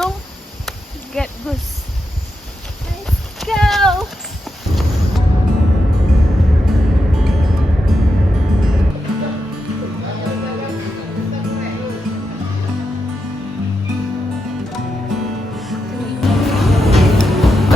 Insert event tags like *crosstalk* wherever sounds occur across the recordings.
Gunung Get Goose. Let's go.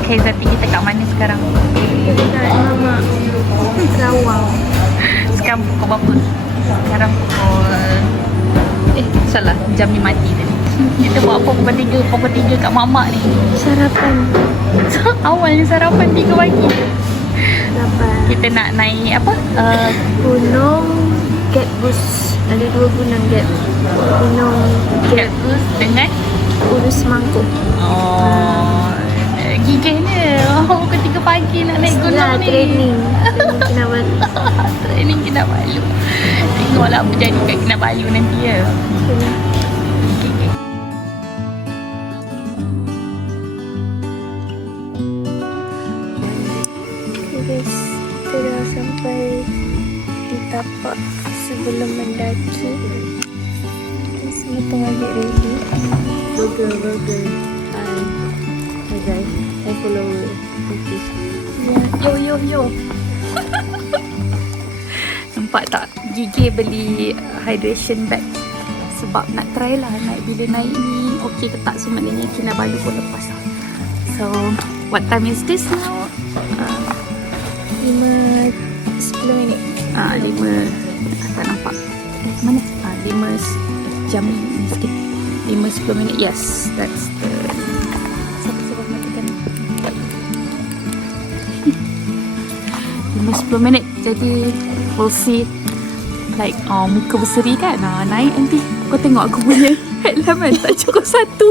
Okay, Zati kita kat mana sekarang? Sekarang pukul berapa? Sekarang pukul Eh, salah. Jam ni mati tadi. Kita buat apa pukul 3? Pukul 3 kat mamak ni. Sarapan. Awalnya sarapan 3 pagi. Sarapan. Kita nak naik apa? Uh, Gunung Get Bus. Ada dua gunung Get. Gunung Get Get Goose dengan Urus Mangkuk. Oh, gigihnya. Oh, pukul 3 pagi nak naik gunung Lah, ni. training. *laughs* Training Kinabalu. Training Kinabalu. Tengoklah apa jadi kat Kinabalu nanti ya. Okay sampai di tapak sebelum mendaki. Kita semua tengah get ready. Burger, burger. Hi. Hi guys. Hi follower. Okay. Ya, yo yo yo. *laughs* Nampak tak? Gigi beli hydration bag sebab nak try lah naik bila naik ni okey ke tak so maknanya Kinabalu pun lepas lah. So, what time is this now? Uh, Lima, sepuluh minit. ah, lima tak nampak. Mana? Ah, lima s- jam ni, sikit. Lima sepuluh minit. Yes, that's the suruh matikan *laughs* Lima sepuluh minit Jadi We'll see Like uh, Muka berseri kan uh, Naik nanti Kau tengok aku punya *laughs* Helm kan Tak cukup satu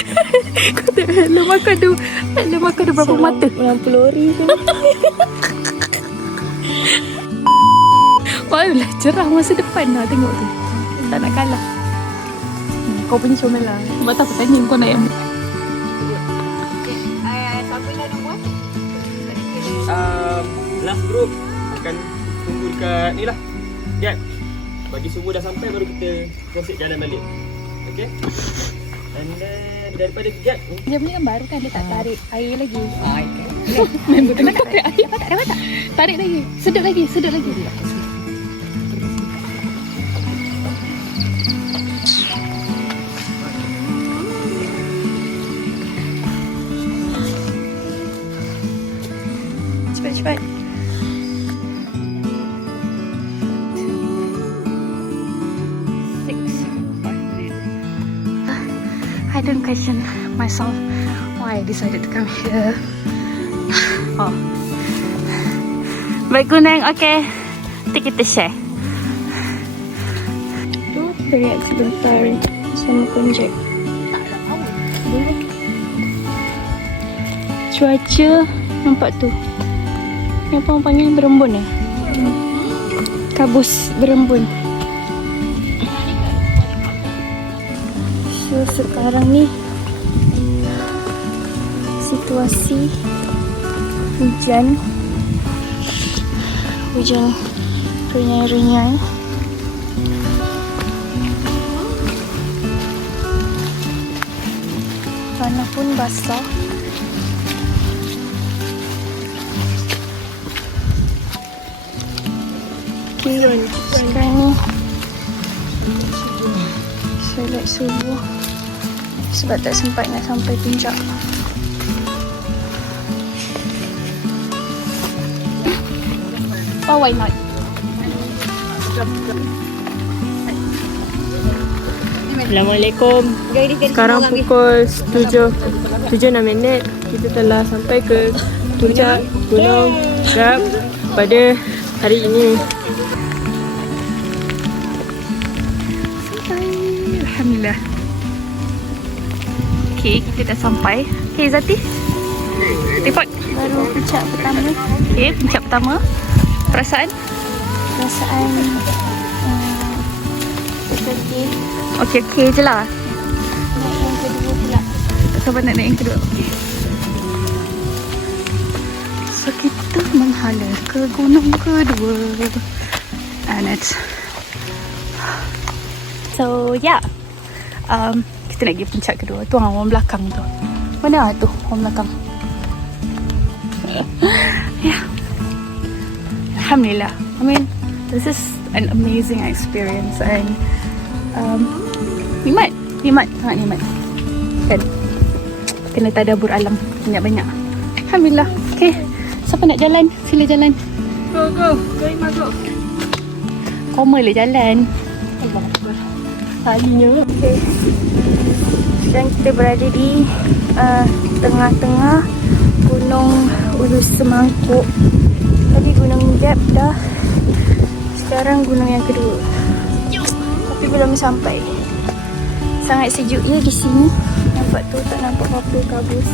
*laughs* Kau tengok helm aku ada Helm aku ada berapa mata Orang pelori tu. Barulah cerah masa depan lah Tengok tu. Tak nak kalah. Hmm, Kau punya comel lah. Sebab tak tanya kau nak yang um, last group akan tunggu dekat ni lah. Jap. Bagi semua dah sampai baru kita proceed jalan balik. Okay? And then daripada Jap Dia punya kan baru kan Dia tak tarik air lagi Ah, okay. *laughs* Member tu nak tarik air Dapat tak? Dapat tak? Tarik lagi Sedut lagi Sedut lagi question myself why I decided to come here. *laughs* oh. Baik Guneng, okay. Nanti kita share. Tu teriak sebentar sama konjek. Cuaca nampak tu. Yang apa panggil berembun eh? Kabus berembun. So sekarang ni situasi hujan. Hujan renyai-renyai. Tanah pun basah. Okay, sekarang ni Solat subuh. Sebab tak sempat nak sampai puncak Oh, why not? Assalamualaikum. Sekarang pukul 7 7.6 minit. Kita telah sampai ke puncak Gunung Gap pada hari ini. Sampai. Alhamdulillah. Okay, kita dah sampai. Okay, Zati. Report. Baru puncak pertama Okay, puncak pertama. Perasaan? Perasaan Seperti Okay, okay je lah. Naik yang kedua pula Tak sabar nak naik yang kedua. So, kita menghala ke gunung kedua. And it's... So, yeah. Um, kita nak pergi puncak kedua. Tu orang belakang tu. Mana lah tu orang belakang? ya. Alhamdulillah. I mean, this is an amazing experience and um, nikmat. Nikmat. Sangat nikmat. Kan? Kena tadabur alam banyak-banyak. Alhamdulillah. Okay. Siapa nak jalan? Sila jalan. Go, go. Ima, go. Koma le jalan. Talinya. Okay. Sekarang kita berada di uh, tengah-tengah Gunung Ulus Semangkuk. Tadi Gunung Jeb dah. Sekarang gunung yang kedua. Tapi belum sampai. Sangat sejuk ya di sini. Nampak tu tak nampak apa-apa kabus.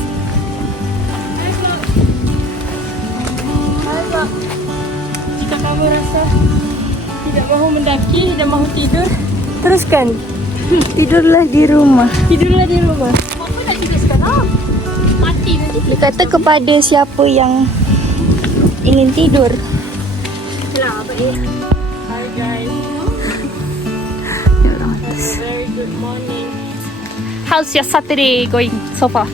Jika kamu rasa tidak mahu mendaki dan mahu tidur, Teruskan. Tidurlah di rumah. tidurlah di rumah. Dia kata kepada siapa yang ingin tidur. Hi guys. Very good morning. How's your Saturday going so far?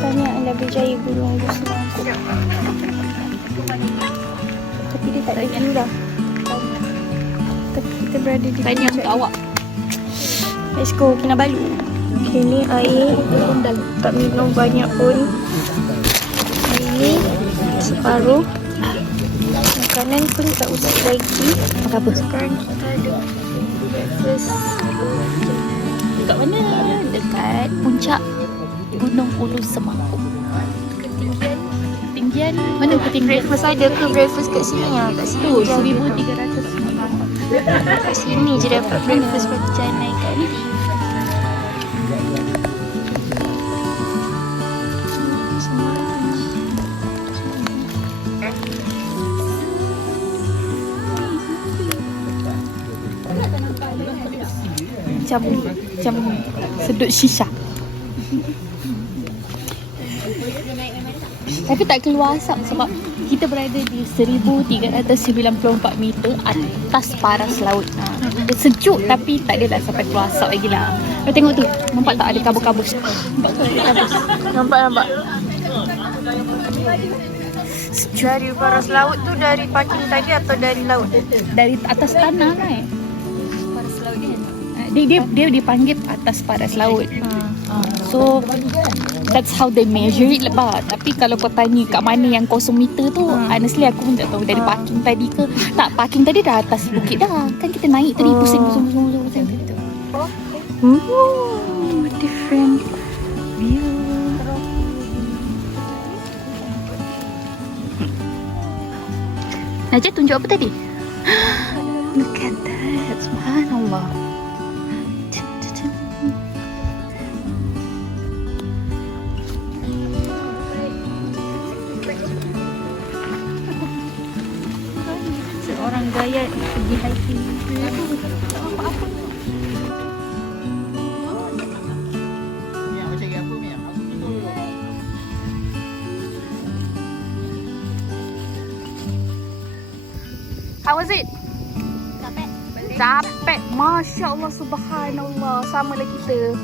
Tanya anda berjaya gunung Ulus Semangkuk. Tapi dia tak ada view dah. Tapi kita berada di Tanya untuk awak. Let's go Kinabalu. Okay, ni air tak minum banyak pun. Air ni separuh. Makanan pun tak usah lagi. Makan apa? Sekarang kita ada breakfast. Dekat mana? Dekat puncak Gunung Ulu Semangkuk. Ketinggian. Ketinggian mana ketinggian? Breakfast ada ke breakfast kat sini ya? Kat sini Tu je ada. 1300. Sini je dapat breakfast jangan naik kat ni. Macam macam sedut shisha. Tapi tak keluar asap sebab kita berada di 1394 meter atas paras laut. Ha. Sejuk tapi tak ada sampai keluar asap lagi lah. Kau tengok tu, nampak tak ada kabus-kabus? Nampak tak ada kabus? Nampak nampak. Dari paras laut tu dari parking tadi atau dari laut? Dari atas tanah lah eh. Paras laut ni. Dia, dia, dia dipanggil atas paras laut. Ha. So that's how they measure it lah. bah. Tapi kalau kau tanya kat mana yang kosong meter tu, honestly aku pun tak tahu dari parking tadi ke. Tak, parking tadi dah atas bukit dah. Kan kita naik tadi pusing pusing pusing pusing pusing gitu. Ooh, different view. Najat tunjuk apa tadi? Look at that. Subhanallah. Seorang gaya pergi hiking. How was it? Capek. Capek. Masya Allah, subhanallah. Sama lah kita.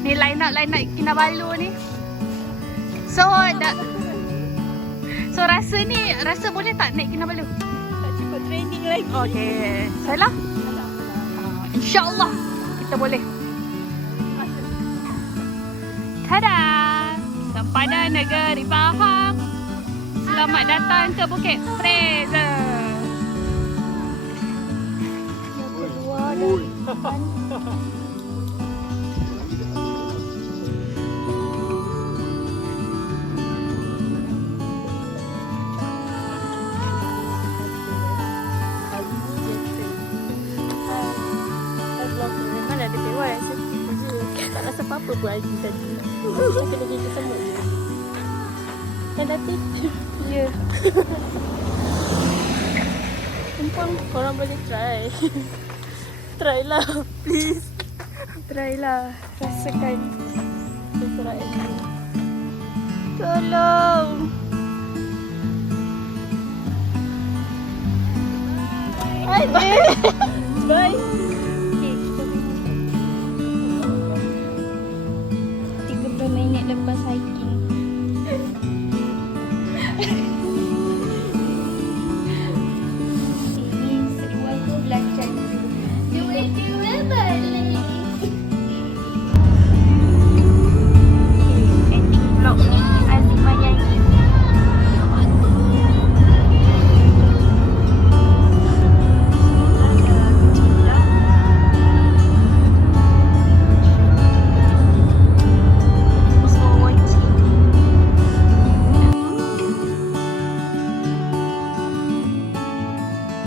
Ni line up, line up Kinabalu ni. So, dah... So, rasa ni, rasa boleh tak naik Kinabalu? Tak cukup training lagi. Okay. Saya lah. InsyaAllah kita boleh. Tada! Sempadan negeri Pahang. Selamat datang ke Bukit Fraser. Depan. Pun lagi tadi. Saya kena jadi semut je. Kan Datin? Ya. *laughs* Tumpang korang boleh try. *laughs* try lah. Please. Try lah. Rasakan. Ashley. Tolong. Bye. *laughs* Tiga